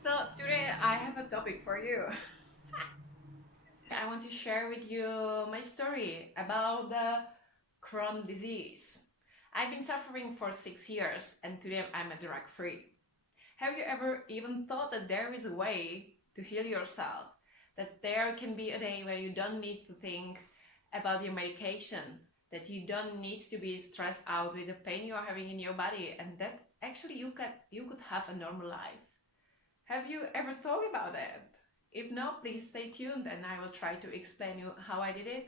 So today I have a topic for you. I want to share with you my story about the Crohn's disease. I've been suffering for 6 years and today I'm a drug free. Have you ever even thought that there is a way to heal yourself? That there can be a day where you don't need to think about your medication, that you don't need to be stressed out with the pain you are having in your body, and that actually you could have a normal life. Have you ever thought about that? If not, please stay tuned and I will try to explain you how I did it.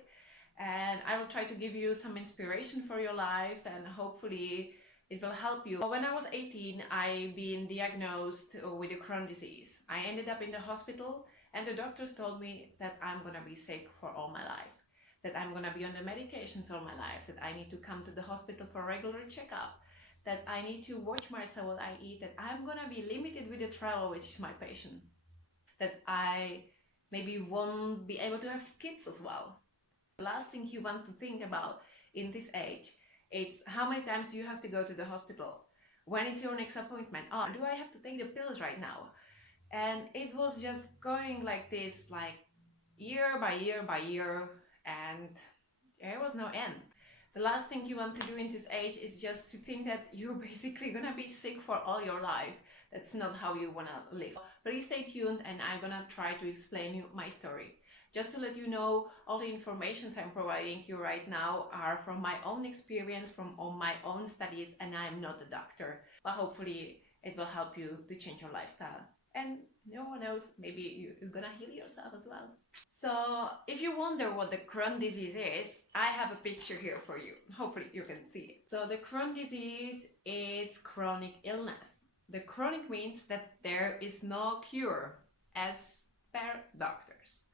And I will try to give you some inspiration for your life and hopefully it will help you. When I was 18, I've been diagnosed with a Crohn's disease. I ended up in the hospital and the doctors told me that I'm gonna be sick for all my life, that I'm gonna be on the medications all my life, that I need to come to the hospital for regular checkup, that I need to watch myself what I eat, that I'm gonna be limited with the travel, which is my passion, that I maybe won't be able to have kids as well. The last thing you want to think about in this age, it's how many times you have to go to the hospital. When is your next appointment? Oh, do I have to take the pills right now? And it was just going like this, like year by year by year, and there was no end. The last thing you want to do in this age is just to think that you're basically gonna be sick for all your life. That's not how you wanna live. Please stay tuned and I'm gonna try to explain you my story. Just to let you know, all the information I'm providing you right now are from my own experience, from all my own studies, and I'm not a doctor. But hopefully it will help you to change your lifestyle. And no one knows, maybe you're gonna heal yourself as well. So if you wonder what the Crohn's disease is, I have a picture here for you. Hopefully you can see it. So the Crohn's disease is chronic illness. The chronic means that there is no cure as per doctors.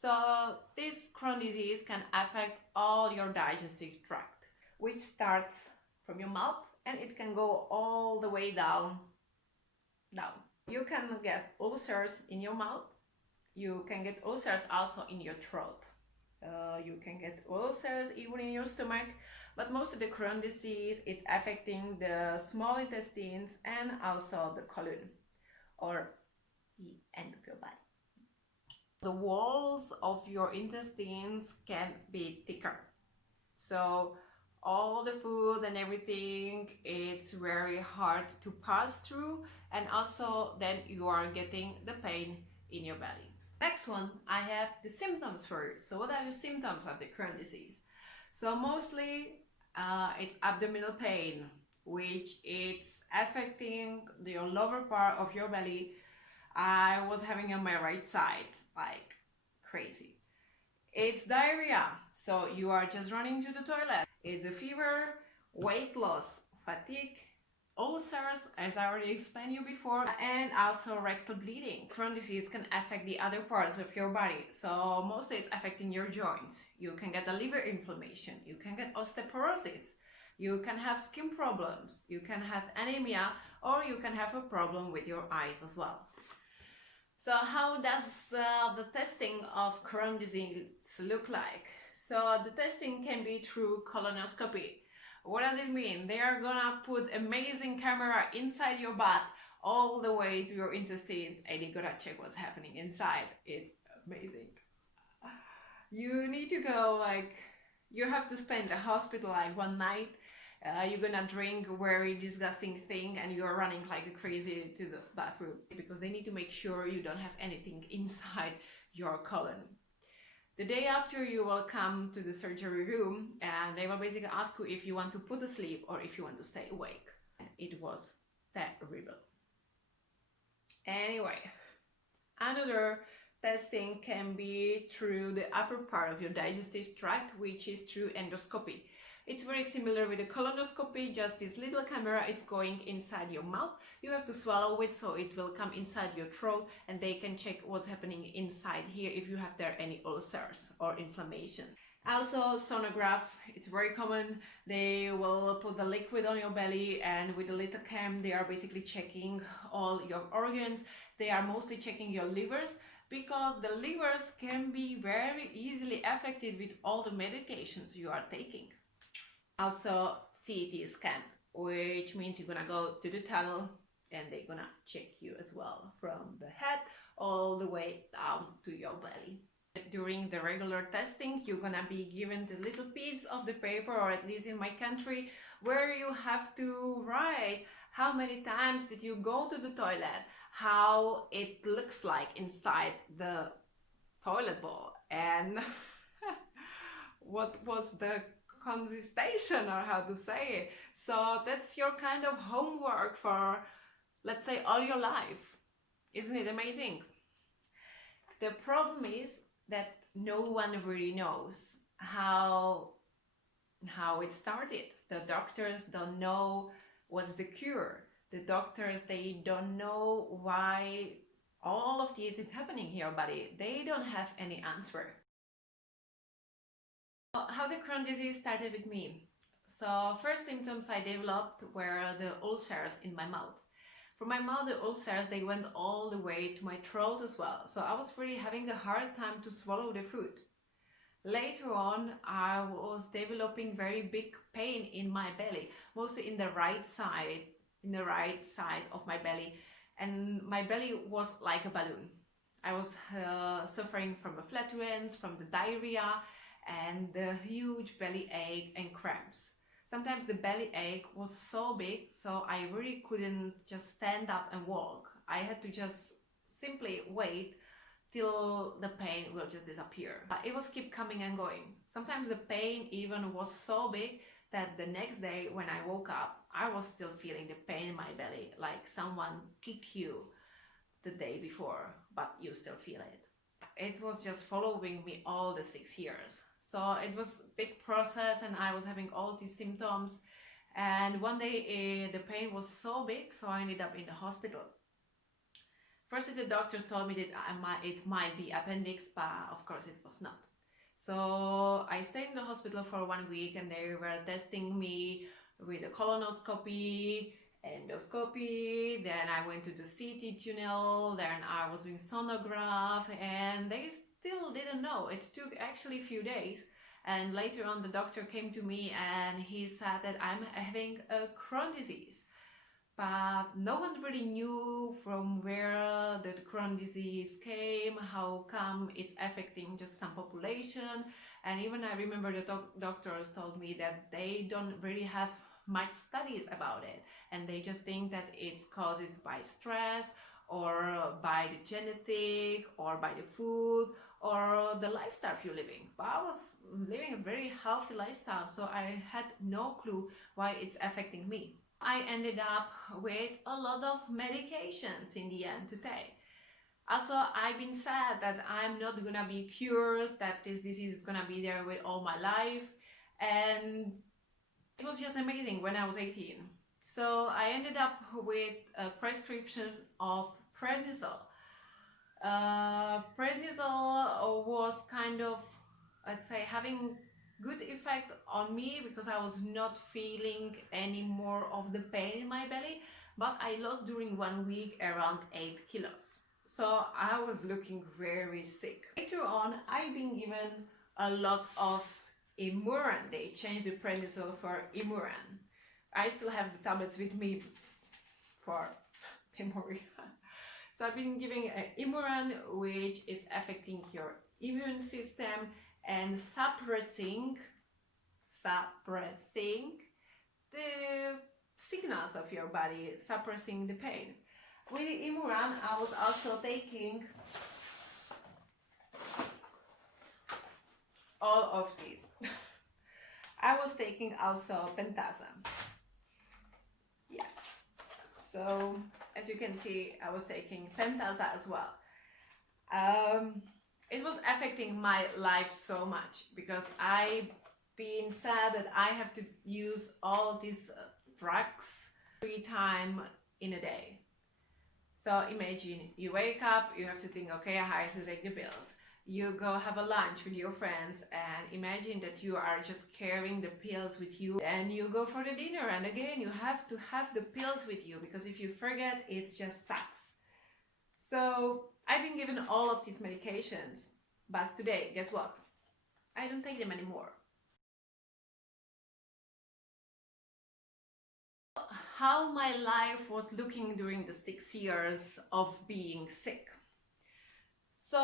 So this Crohn's disease can affect all your digestive tract, which starts from your mouth and it can go all the way down. You can get ulcers in your mouth. You can get ulcers also in your throat. You can get ulcers even in your stomach, but most of the Crohn's disease is affecting the small intestines and also the colon or the end of your body. The walls of your intestines can be thicker. So all the food and everything, it's very hard to pass through, and also then you are getting the pain in your belly. Next one, I have the symptoms for you. So what are the symptoms of the Crohn's disease? So mostly it's abdominal pain, which is affecting the lower part of your belly. I was having on my right side, like crazy. It's diarrhea, so you are just running to the toilet. It's a fever, weight loss, fatigue, ulcers, as I already explained you before, and also rectal bleeding. Crohn's disease can affect the other parts of your body, so mostly it's affecting your joints. You can get a liver inflammation, you can get osteoporosis, you can have skin problems, you can have anemia, or you can have a problem with your eyes as well. So how does the testing of Crohn's disease look like? So the testing can be through colonoscopy. What does it mean? They are gonna put amazing camera inside your butt all the way to your intestines and you're gonna check what's happening inside. It's amazing. You need to go, like, you have to spend the hospital like one night. You're gonna drink very disgusting thing and you're running like crazy to the bathroom because they need to make sure you don't have anything inside your colon. The day after, you will come to the surgery room and they will basically ask you if you want to put to sleep or if you want to stay awake. And it was terrible. Anyway, another testing can be through the upper part of your digestive tract, which is through endoscopy. It's very similar with a colonoscopy, just this little camera, it's going inside your mouth. You have to swallow it, so it will come inside your throat and they can check what's happening inside here if you have there any ulcers or inflammation. Also sonograph, it's very common. They will put the liquid on your belly and with a little cam they are basically checking all your organs. They are mostly checking your livers because the livers can be very easily affected with all the medications you are taking. Also CT scan, which means you're gonna go to the tunnel and they're gonna check you as well from the head all the way down to your belly. During the regular testing, you're gonna be given the little piece of the paper, or at least in my country, where you have to write how many times did you go to the toilet, how it looks like inside the toilet bowl, and what was the consistency, or how to say it. So that's your kind of homework for, let's say, all your life. Isn't it amazing? The problem is that no one really knows how it started. The doctors don't know what's the cure. The doctors, they don't know why all of this is happening in your body. They don't have any answer. How the Crohn's disease started with me. So first symptoms I developed were the ulcers in my mouth. For my mouth, the ulcers, they went all the way to my throat as well. So I was really having a hard time to swallow the food. Later on, I was developing very big pain in my belly, mostly in the right side of my belly. And my belly was like a balloon. I was suffering from the flatulence, from the diarrhea, and the huge belly ache and cramps. Sometimes the belly ache was so big, so I really couldn't just stand up and walk. I had to just simply wait till the pain will just disappear. It was keep coming and going. Sometimes the pain even was so big that the next day when I woke up, I was still feeling the pain in my belly, like someone kicked you the day before, but you still feel it. It was just following me all the 6 years. So it was a big process, and I was having all these symptoms. And one day the pain was so big, so I ended up in the hospital. First, the doctors told me that it might be appendix, but of course it was not. So I stayed in the hospital for 1 week, and they were testing me with a colonoscopy, endoscopy, then I went to the CT tunnel, then I was doing sonograph, and they still didn't know. It took actually a few days, and later on the doctor came to me and he said that I'm having a Crohn's disease. But no one really knew from where the Crohn's disease came, how come it's affecting just some population. And even I remember the doctors told me that they don't really have much studies about it, and they just think that it's caused by stress, or by the genetic, or by the food, or the lifestyle you're living. But I was living a very healthy lifestyle, so I had no clue why it's affecting me. I ended up with a lot of medications in the end to take. Also, I've been sad that I'm not gonna be cured, that this disease is gonna be there with all my life, and it was just amazing when I was 18. So I ended up with a prescription of prednisone. Prednisone was kind of, let's say, having good effect on me because I was not feeling any more of the pain in my belly, but I lost during 1 week around 8 kilos. So I was looking very sick. Later on, I've been given a lot of Imuran. They changed the prednisone for Imuran. I still have the tablets with me for memory. So I've been giving Imuran, which is affecting your immune system and suppressing the signals of your body, suppressing the pain. With the Imuran, I was also taking all of these. I was taking also Pentasam. Yes. So as you can see, I was taking Pentasa as well. It was affecting my life so much because I've been sad that I have to use all these drugs 3 times in a day. So imagine you wake up, you have to think, okay, I have to take the pills. You go have a lunch with your friends, and imagine that you are just carrying the pills with you, and you go for the dinner, and again you have to have the pills with you because if you forget, it just sucks. So I've been given all of these medications, but today, guess what? I don't take them anymore. how my life was looking during the 6 years of being sick. So,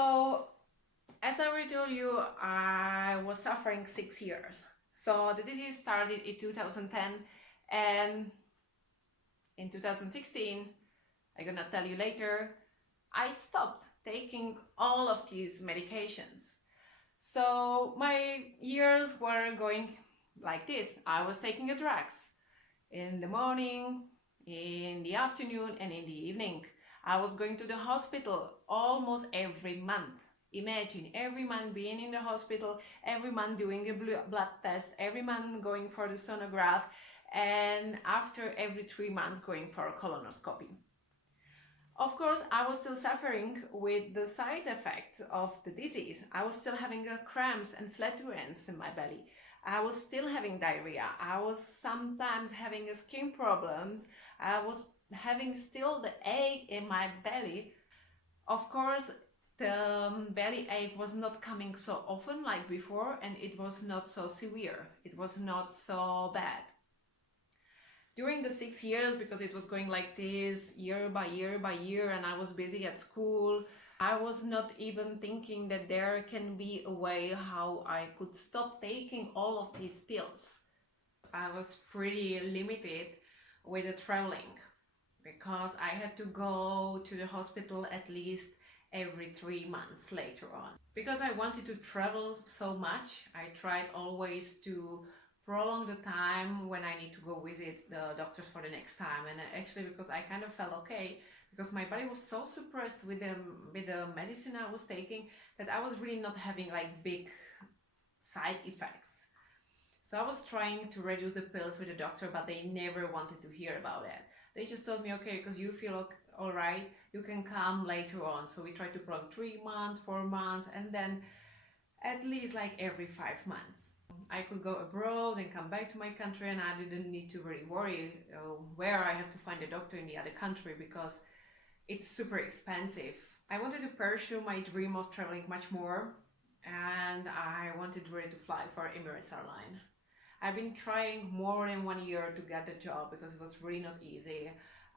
as I already told you, I was suffering 6 years. So the disease started in 2010, and in 2016, I'm gonna tell you later, I stopped taking all of these medications. So my years were going like this. I was taking the drugs in the morning, in the afternoon, and in the evening. I was going to the hospital almost every month. Imagine every month being in the hospital, every month doing the blood test, every month going for the sonograph, and after every 3 months going for a colonoscopy. Of course, I was still suffering with the side effects of the disease. I was still having cramps and flatulence in my belly. I was still having diarrhea. I was sometimes having skin problems. I was having still the ache in my belly. Of course, the belly ache was not coming so often like before, and it was not so severe. It was not so bad. During the 6 years, because it was going like this year by year by year, and I was busy at school, I was not even thinking that there can be a way how I could stop taking all of these pills. I was pretty limited with the traveling because I had to go to the hospital at least every 3 months later on. Because I wanted to travel so much, I tried always to prolong the time when I need to go visit the doctors for the next time. And actually, because I kind of felt okay, because my body was so suppressed with the medicine I was taking, that I was really not having like big side effects. So I was trying to reduce the pills with the doctor, but they never wanted to hear about it. They just told me, okay, because you feel all right, you can come later on. So we tried to prolong 3 months, 4 months, and then at least like every 5 months. I could go abroad and come back to my country, and I didn't need to really worry where I have to find a doctor in the other country, because it's super expensive. I wanted to pursue my dream of traveling much more, and I wanted really to fly for Emirates Airline. I've been trying more than 1 year to get the job because it was really not easy.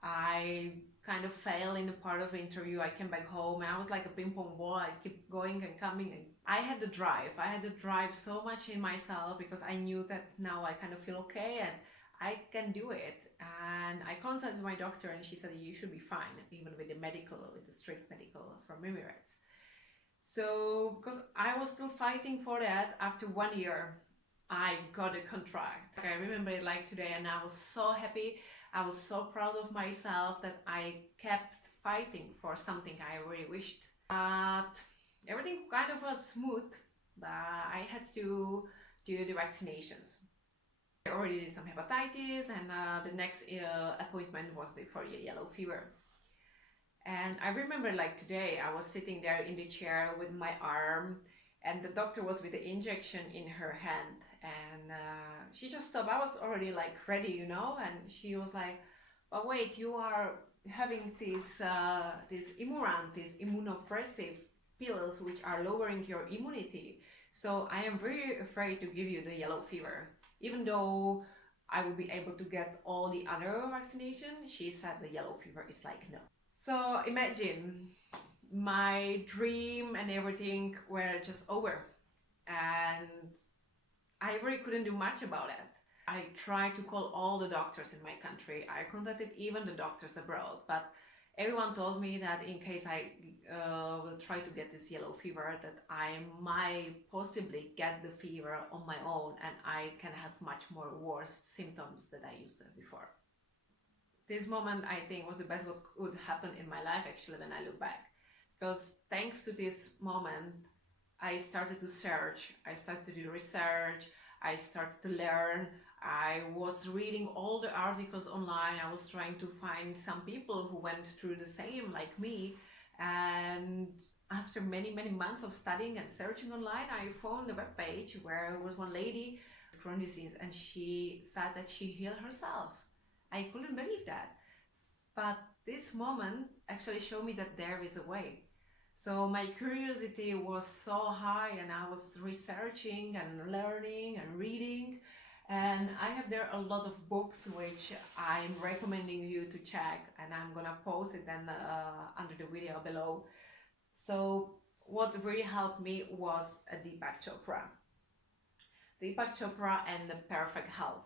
I kind of failed in a part of the interview. I came back home and I was like a ping pong ball. I kept going and coming, and I had the drive. I had the drive so much in myself because I knew that now I kind of feel okay and I can do it. And I consulted my doctor and she said you should be fine, even with the medical, with the strict medical from Emirates. So because I was still fighting for that, after 1 year I got a contract. I remember it like today, and I was so happy. I was so proud of myself that I kept fighting for something I really wished. But everything kind of was smooth, but I had to do the vaccinations. I already did some hepatitis, and the next appointment was for yellow fever. And I remember like today, I was sitting there in the chair with my arm, and the doctor was with the injection in her hand, and she just stopped. I was already like ready, you know, and she was like, but wait, you are having these Imurant, these immunosuppressive pills which are lowering your immunity. So I am very afraid to give you the yellow fever. Even though I would be able to get all the other vaccination, she said the yellow fever is like no. So imagine my dream and everything were just over, and I really couldn't do much about it. I tried to call all the doctors in my country. I contacted even the doctors abroad, but everyone told me that in case I will try to get this yellow fever, that I might possibly get the fever on my own and I can have much more worse symptoms than I used to have before. This moment, I think, was the best what could happen in my life, actually, when I look back. Because thanks to this moment, I started to search, I started to do research, I started to learn. I was reading all the articles online. I was trying to find some people who went through the same like me. And after many, many months of studying and searching online, I found a web page where there was one lady with Crohn's disease, and she said that she healed herself. I couldn't believe that. But this moment actually showed me that there is a way. So my curiosity was so high, and I was researching and learning and reading, And I have there a lot of books which I'm recommending you to check, and I'm gonna post it then under the video below. So what really helped me was a Deepak Chopra and the Perfect Health.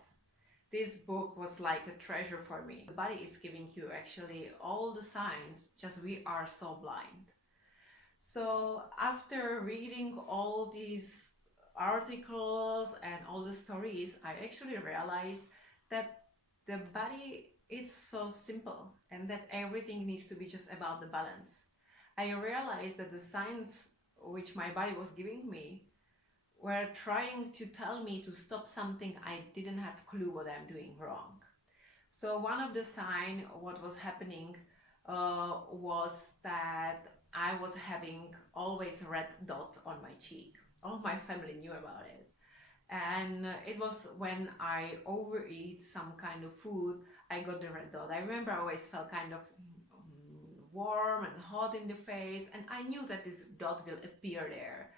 This book was like a treasure for me. The body is giving you actually all the signs, just we are so blind. So after reading all these articles and all the stories, I actually realized that the body is so simple and that everything needs to be just about the balance. I realized that the signs which my body was giving me were trying to tell me to stop something I didn't have clue what I'm doing wrong. So one of the sign what was happening was that I was having always a red dot on my cheek. All my family knew about it. And it was when I overeat some kind of food, I got the red dot. I remember I always felt kind of warm and hot in the face, and I knew that this dot will appear there.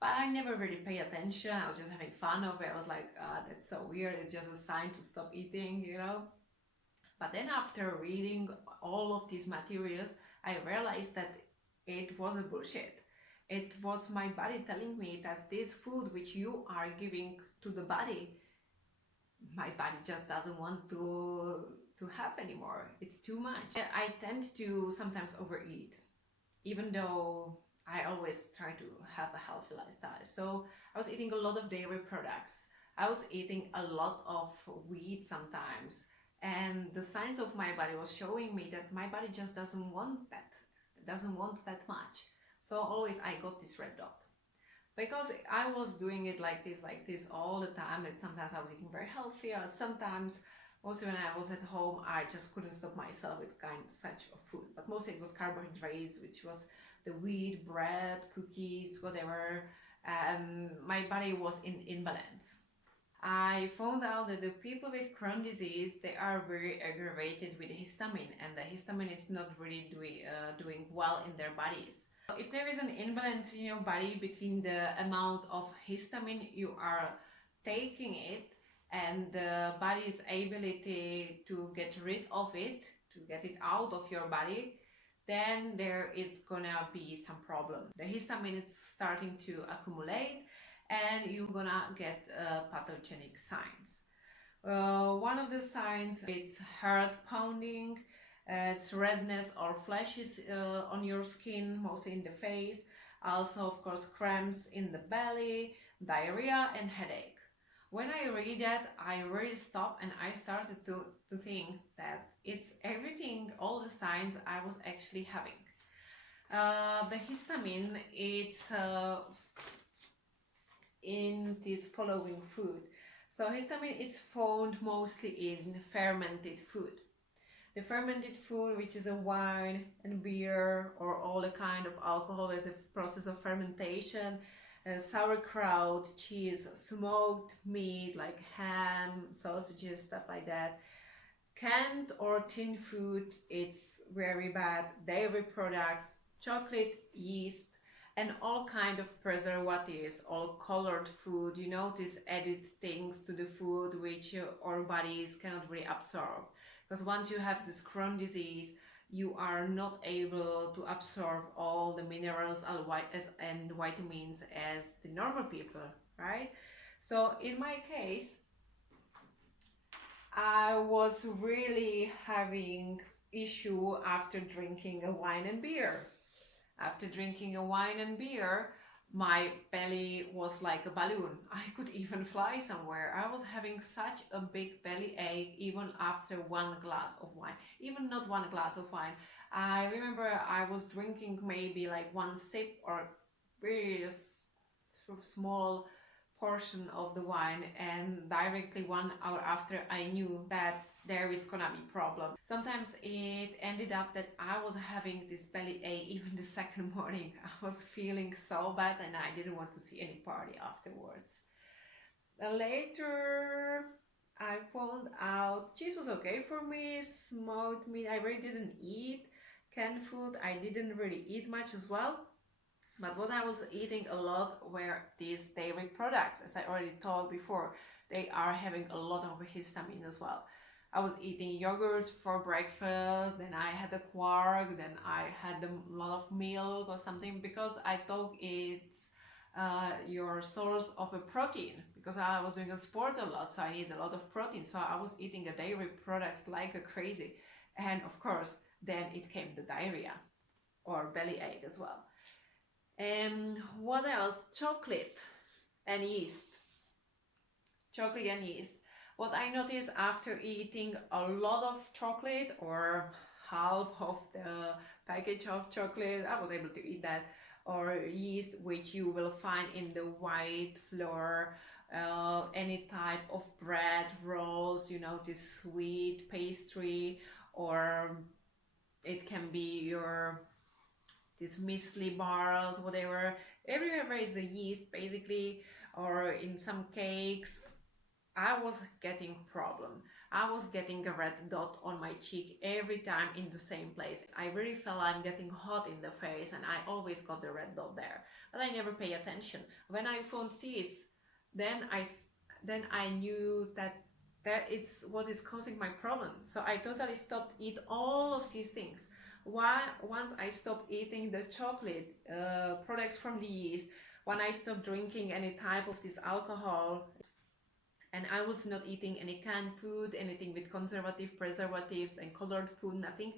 But I never really paid attention. I was just having fun of it. I was like, that's so weird. It's just a sign to stop eating, you know. But then after reading all of these materials, I realized that it was a bullshit. It was my body telling me that this food which you are giving to the body, my body just doesn't want to have anymore. It's too much. I tend to sometimes overeat, even though I always try to have a healthy lifestyle. So I was eating a lot of dairy products. I was eating a lot of wheat sometimes. And the signs of my body was showing me that my body just doesn't want that. It doesn't want that much. So always I got this red dot. Because I was doing it like this all the time. And sometimes I was eating very healthy, or sometimes also when I was at home, I just couldn't stop myself with such of food. But mostly it was carbohydrates, which was the wheat, bread, cookies, whatever. And my body was in imbalance. I found out that the people with Crohn's disease, they are very aggravated with histamine, and the histamine is not really doing well in their bodies. If there is an imbalance in your body between the amount of histamine you are taking it and the body's ability to get rid of it, to get it out of your body, then there is gonna be some problem. The histamine is starting to accumulate and you're gonna get pathogenic signs. One of the signs, it's heart pounding, it's redness or flashes on your skin, mostly in the face. Also, of course, cramps in the belly, diarrhea and headache. When I read that, I really stopped and I started to think that it's everything, all the signs I was actually having. The histamine, it's in this following food. So histamine, it's found mostly in fermented food. The fermented food, which is a wine and beer or all the kind of alcohol, is the process of fermentation, sauerkraut, cheese, smoked meat like ham, sausages, stuff like that. Canned or tin food, it's very bad. Dairy products, chocolate, yeast, and all kind of preservatives, all colored food, you know, these added things to the food which our bodies cannot really absorb. Because once you have this Crohn's disease, you are not able to absorb all the minerals and vitamins as the normal people, right? So in my case, I was really having issue after drinking a wine and beer. After drinking a wine and beer, my belly was like a balloon. I could even fly somewhere. I was having such a big belly ache even after one glass of wine. Even not one glass of wine. I remember I was drinking maybe like one sip or very small portion of the wine, and directly 1 hour after I knew that there is gonna be problem. Sometimes it ended up that I was having this belly ache even the second morning. I was feeling so bad and I didn't want to see any party afterwards. Later I found out cheese was okay for me, smoked meat I really didn't eat, canned food I didn't really eat much as well. But what I was eating a lot were these dairy products. As I already told before, they are having a lot of histamine as well. I was eating yogurt for breakfast, then I had a quark, then I had a lot of milk or something, because I thought it's your source of a protein, because I was doing a sport a lot, so I need a lot of protein. So I was eating a dairy products like a crazy. And of course, then it came the diarrhea or bellyache as well. And what else? Chocolate and yeast. Chocolate and yeast. What I noticed after eating a lot of chocolate, or half of the package of chocolate, I was able to eat that, or yeast, which you will find in the white flour, any type of bread, rolls, you know, this sweet pastry, or it can be your these muesli bars, whatever. Everywhere there is a yeast, basically, or in some cakes. I was getting problem. I was getting a red dot on my cheek every time in the same place. I really felt I'm getting hot in the face, and I always got the red dot there. But I never pay attention. When I found this, then I knew that it's what is causing my problem. So I totally stopped eat all of these things. Why? Once I stopped eating the chocolate products from the yeast, when I stopped drinking any type of this alcohol, and I was not eating any canned food, anything with conservative preservatives and colored food, nothing,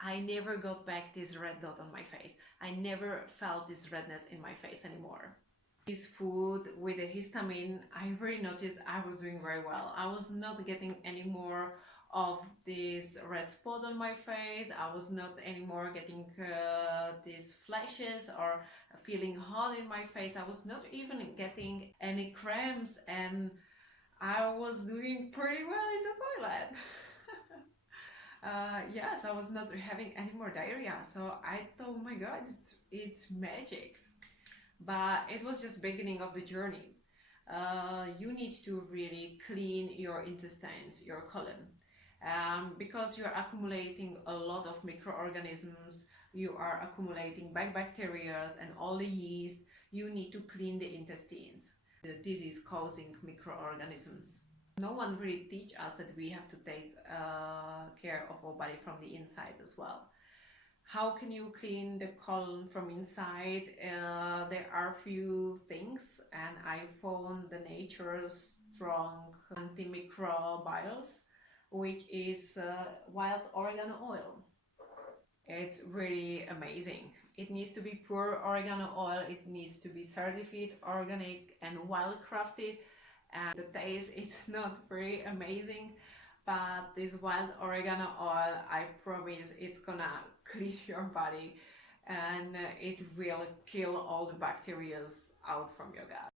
I never got back this red dot on my face. I never felt this redness in my face anymore. This food with the histamine, I really noticed I was doing very well. I was not getting any more of this red spot on my face. I was not anymore getting these flashes or feeling hot in my face. I was not even getting any cramps, and I was doing pretty well in the toilet. Yes, I was not having any more diarrhea. So I thought, oh my god, it's magic. But it was just beginning of the journey. You need to really clean your intestines, your colon, because you're accumulating a lot of microorganisms. You are accumulating bad bacteria and all the yeast. You need to clean the intestines, the disease causing microorganisms. No one really teach us that we have to take care of our body from the inside as well. How can you clean the colon from inside? There are few things, and I found the nature's strong antimicrobials, which is wild oregano oil. It's really amazing. It needs to be pure oregano oil. It needs to be certified organic and well crafted. And the taste is not very amazing, but this wild oregano oil, I promise it's gonna clean your body, and it will kill all the bacteria out from your gut.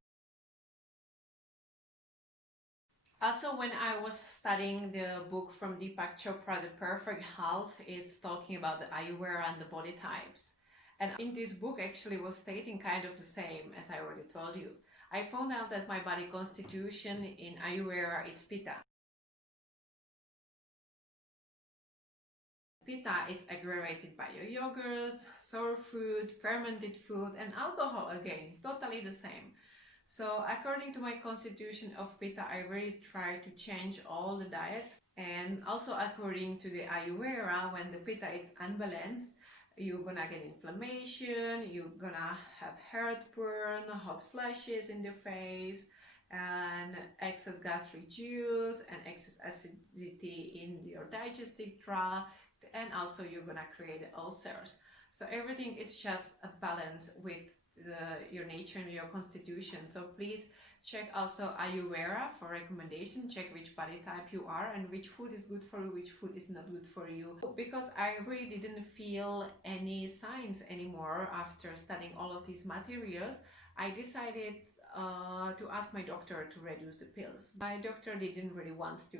Also, when I was studying the book from Deepak Chopra, The Perfect Health, is talking about the Ayurveda and the body types. And in this book actually was stating kind of the same as I already told you. I found out that my body constitution in Ayurveda is Pitta. Pitta is aggravated by your yogurt, sour food, fermented food, and alcohol again, totally the same. So according to my constitution of Pitta, I really try to change all the diet. And also according to the Ayurveda, when the Pitta is unbalanced, you're gonna get inflammation, you're gonna have heartburn, hot flashes in the face, and excess gastric juice and excess acidity in your digestive tract, and also you're gonna create ulcers. So everything is just a balance with your nature and your constitution. So please check also Ayurveda for recommendation. Check which body type you are and which food is good for you, which food is not good for you. Because I really didn't feel any signs anymore after studying all of these materials, I decided to ask my doctor to reduce the pills. My doctor didn't really want to.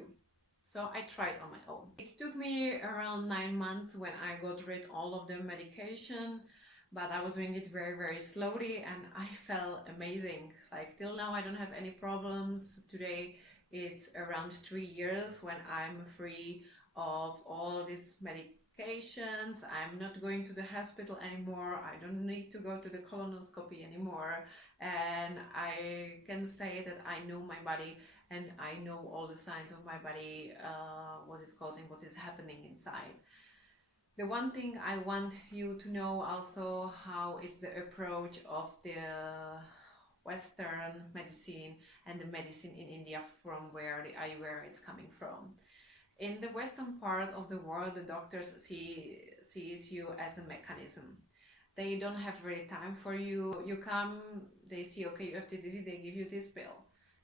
So I tried on my own. It took me around 9 months when I got rid of all of the medication, but I was doing it very, very slowly, and I felt amazing. Like till now, I don't have any problems. Today, it's around 3 years when I'm free of all this medications. I'm not going to the hospital anymore. I don't need to go to the colonoscopy anymore. And I can say that I know my body and I know all the signs of my body, what is causing, what is happening inside. The one thing I want you to know also, how is the approach of the Western medicine and the medicine in India, from where the Ayurveda is coming from. In the Western part of the world, the doctors sees you as a mechanism. They don't have really time for you. You come, they see, okay, you have this disease, they give you this pill.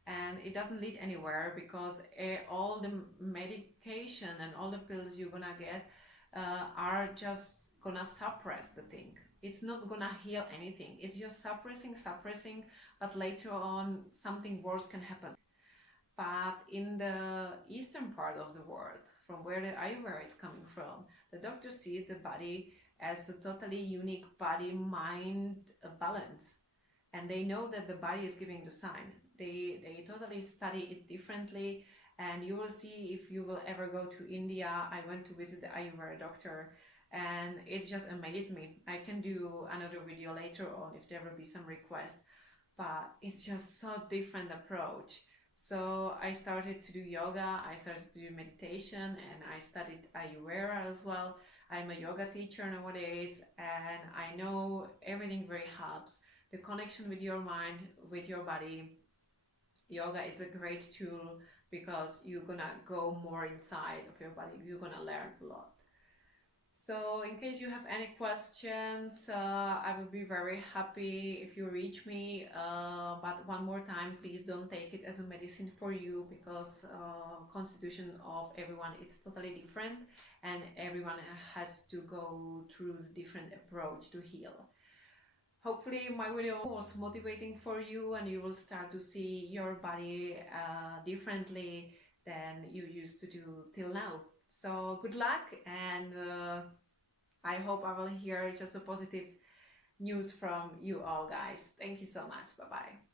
And it doesn't lead anywhere, because all the medication and all the pills you're gonna get are just gonna suppress the thing. It's not gonna heal anything. It's just suppressing, but later on something worse can happen. But in the eastern part of the world, from where the Ayurveda is coming from, the doctor sees the body as a totally unique body-mind balance. And they know that the body is giving the sign. They totally study it differently. And you will see, if you will ever go to India, I went to visit the Ayurveda doctor, and it just amazed me. I can do another video later on if there will be some requests, but it's just so different approach. So I started to do yoga, I started to do meditation, and I studied Ayurveda as well. I'm a yoga teacher nowadays, and I know everything very helps. The connection with your mind, with your body. Yoga is a great tool, because you're gonna go more inside of your body. You're gonna learn a lot. So in case you have any questions, I will be very happy if you reach me. But one more time, please don't take it as a medicine for you, because constitution of everyone is totally different, and everyone has to go through a different approach to heal. Hopefully my video was motivating for you, and you will start to see your body differently than you used to do till now. So good luck, and I hope I will hear just a positive news from you all, guys. Thank you so much. Bye bye.